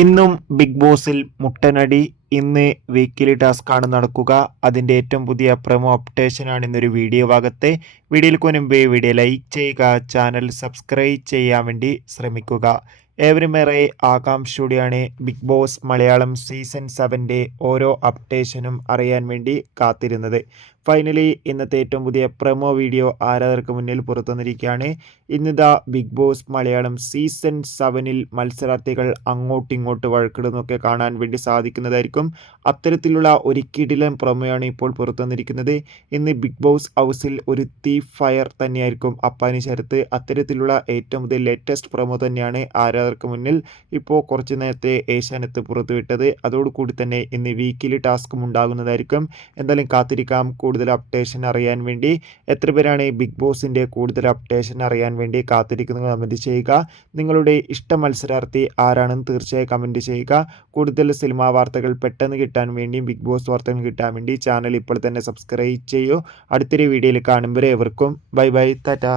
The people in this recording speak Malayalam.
ഇന്നും ബിഗ് ബോസിൽ മുട്ടനടി. ഇന്ന് വീക്കിലി ടാസ്ക് ആണ് നടക്കുക. അതിൻ്റെ ഏറ്റവും പുതിയ പ്രൊമോ അപ്ഡേഷനാണ് ഇന്നൊരു വീഡിയോ ഭാഗത്തെ. വീഡിയോയിൽ മുൻപേ വീഡിയോ ലൈക്ക് ചെയ്യുക, ചാനൽ സബ്സ്ക്രൈബ് ചെയ്യാൻ വേണ്ടി ശ്രമിക്കുക. ഏവരുമേറെ ആകാംക്ഷയോടെയാണ് ബിഗ് ബോസ് മലയാളം സീസൺ 7ൻ്റെ ഓരോ അപ്ഡേഷനും അറിയാൻ വേണ്ടി കാത്തിരുന്നത്. ഫൈനലി ഇന്നത്തെ ഏറ്റവും പുതിയ പ്രൊമോ വീഡിയോ ആരാധകർക്ക് മുന്നിൽ പുറത്തുവന്നിരിക്കുകയാണ്. ഇന്നിതാ ബിഗ് ബോസ് മലയാളം സീസൺ 7ൽ മത്സരാർത്ഥികൾ അങ്ങോട്ടിങ്ങോട്ട് വഴക്കിടുന്നൊക്കെ കാണാൻ വേണ്ടി സാധിക്കുന്നതായിരിക്കും. അത്തരത്തിലുള്ള ഒരു കിടിലൻ പ്രൊമോയാണ് ഇപ്പോൾ പുറത്തുവന്നിരിക്കുന്നത്. ഇന്ന് ബിഗ് ബോസ് ഹൗസിൽ ഒരു തീ ഫയർ തന്നെയായിരിക്കും അപ്പാനി ശരത്ത്. അത്തരത്തിലുള്ള ഏറ്റവും പുതിയ ലേറ്റസ്റ്റ് പ്രൊമോ തന്നെയാണ് ആരാധകർക്ക് മുന്നിൽ ഇപ്പോൾ കുറച്ച് നേരത്തെ ഏഷ്യാനെറ്റ് പുറത്തുവിട്ടത്. അതോടുകൂടി തന്നെ ഇന്ന് വീക്കിലി ടാസ്കും ഉണ്ടാകുന്നതായിരിക്കും. എന്തായാലും കാത്തിരിക്കാം കൂടുതൽ അപ്ഡേഷൻ അറിയാൻ വേണ്ടി. എത്ര പേരാണ് ബിഗ് ബോസിൻ്റെ കൂടുതൽ അപ്ഡേഷൻ അറിയാൻ വേണ്ടി കാത്തിരിക്കുന്നത് കമൻറ്റ് ചെയ്യുക. നിങ്ങളുടെ ഇഷ്ട മത്സരാർത്ഥി ആരാണെന്ന് തീർച്ചയായും കമൻറ്റ് ചെയ്യുക. കൂടുതൽ സിനിമാ വാർത്തകൾ പെട്ടെന്ന് കിട്ടാൻ വേണ്ടിയും ബിഗ് ബോസ് വാർത്തകൾ കിട്ടാൻ വേണ്ടി ചാനൽ ഇപ്പോൾ തന്നെ സബ്സ്ക്രൈബ് ചെയ്യൂ. അടുത്തൊരു വീഡിയോയിൽ കാണുമ്പോൾ ഏവർക്കും ബൈ ബൈ, ടാറ്റാ.